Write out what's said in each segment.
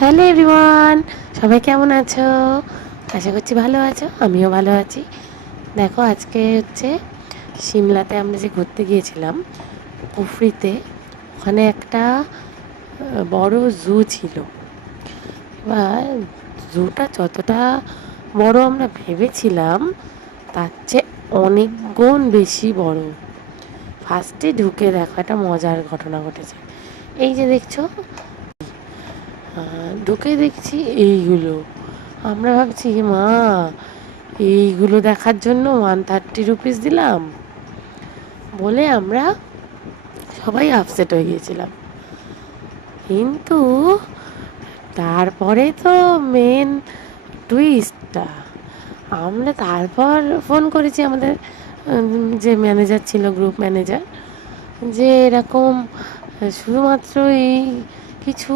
Hello everyone, সবাই কেমন আছো? আশা করছি ভালো আছো, আমিও ভালো আছি। দেখো আজকে হচ্ছে সিমলাতে আমরা যে ঘুরতে গিয়েছিলাম কুফরিতে, ওখানে একটা বড় জু ছিল। এবার জুটা যতটা বড় আমরা ভেবেছিলাম তার চেয়ে অনেক গুণ বেশি বড়। ফার্স্টে ঢুকে দেখো একটা মজার ঘটনা ঘটেছে। এই যে দেখছো, ঢুকে দেখছি এইগুলো। আমরা ভাবছি মা, এইগুলো দেখার জন্য 130 রুপিস দিলাম বলে আমরা সবাই আপসেট হয়ে গিয়েছিলাম। কিন্তু তারপরে তো মেন টুইস্টটা, আমরা তারপর ফোন করেছি আমাদের যে ম্যানেজার ছিল, গ্রুপ ম্যানেজার, যে এরকম শুধুমাত্র এই কিছু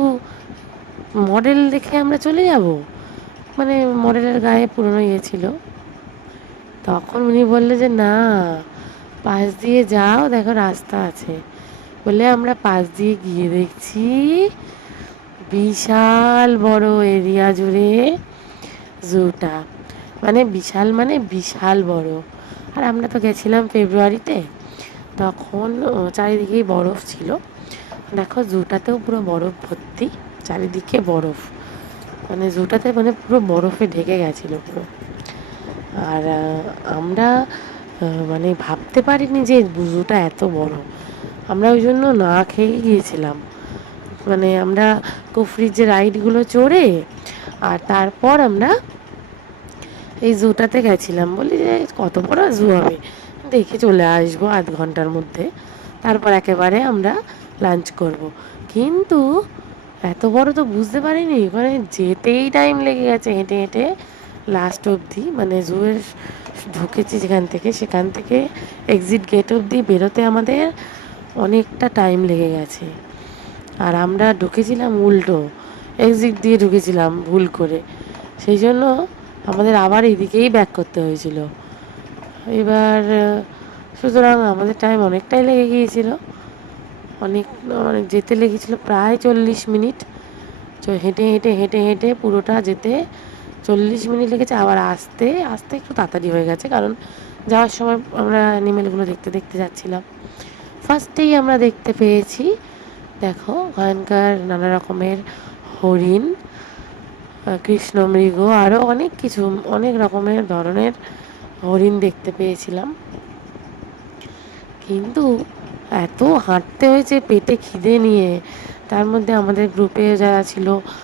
মডেল দেখে আমরা চলে যাব, মানে মডেলের গায়ে পুরনো ইয়ে ছিল। তখন উনি বললে যে না, পাশ দিয়ে যাও, দেখো রাস্তা আছে বলে আমরা পাশ দিয়ে গিয়ে দেখছি বিশাল বড় এরিয়া জুড়ে জুটা, মানে বিশাল বড়। আর আমরা তো গেছিলাম ফেব্রুয়ারিতে, তখন চারিদিকেই বরফ ছিল। দেখো জুটাতেও পুরো বরফ ভর্তি, চারিদিকে বরফ, মানে জুটাতে মানে পুরো বরফে ঢেকে গেছিলো পুরো। আর আমরা মানে ভাবতে পারিনি যে জুটা এত বড়। আমরা ওই জন্য না খেয়ে গিয়েছিলাম, মানে আমরা কুফরির যে রাইডগুলো চড়ে আর তারপর আমরা এই জুটাতে গেছিলাম। বলি যে কত বড় জু হবে, দেখে চলে আসবো আধ ঘন্টার মধ্যে, তারপর একেবারে আমরা লাঞ্চ করব। কিন্তু এত বড় তো বুঝতে পারিনি, মানে যেতেই টাইম লেগে গেছে হেঁটে হেঁটে লাস্ট অবধি, মানে জুয়ের ঢুকেছি যেখান থেকে, সেখান থেকে এক্সিট গেট অবধি বেরোতে আমাদের অনেকটা টাইম লেগে গেছে। আর আমরা ঢুকেছিলাম উল্টো, এক্সিট দিয়ে ঢুকেছিলাম ভুল করে, সেই জন্য আমাদের আবার এদিকেই ব্যাক করতে হয়েছিল। এবার সুতরাং আমাদের টাইম অনেকটাই লেগে গিয়েছিল, অনেক অনেক যেতে লেগেছিলো প্রায় 40 মিনিট। হেঁটে হেঁটে হেঁটে হেঁটে পুরোটা যেতে 40 মিনিট লেগেছে। আবার আসতে আসতে একটু তাড়াতাড়ি হয়ে গেছে, কারণ যাওয়ার সময় আমরা অ্যানিমেলগুলো দেখতে দেখতে যাচ্ছিলাম। ফার্স্টেই আমরা দেখতে পেয়েছি, দেখো ওখানকার নানা রকমের হরিণ, কৃষ্ণমৃগ, আরও অনেক কিছু, অনেক রকমের ধরনের হরিণ দেখতে পেয়েছিলাম। কিন্তু এত হাঁটতে হয়েছে পেটে খিদে নিয়ে, তার মধ্যে আমাদের গ্রুপে যারা ছিল